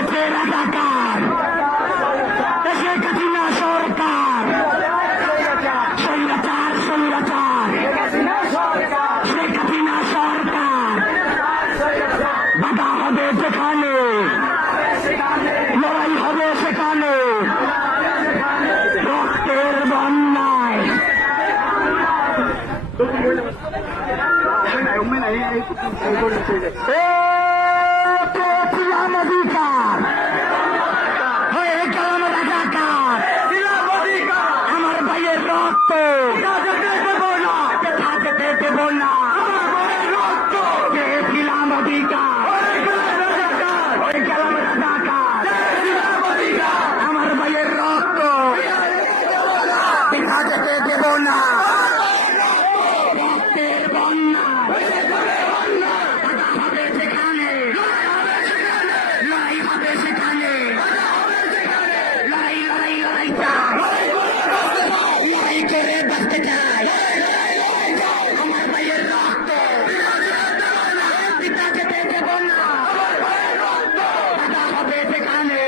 গেছে রাজাকার এসে গেছি না সরকার স্বৈরাচার স্বৈরাচার শেখ হাসিনা সরকার বাধা হবে যেখানে লড়াই হবে সেখানে রক্তের বন্যায় রক্ত। থাকতে দেব না রক্ত। পেয়েছিলাম অধিকার আমার ভাইয়ের রক্ত দেখাতে দেব না। করতে চাই আমার ভাইয়ের রক্ত পিতাকে দেব না হবে সেখানে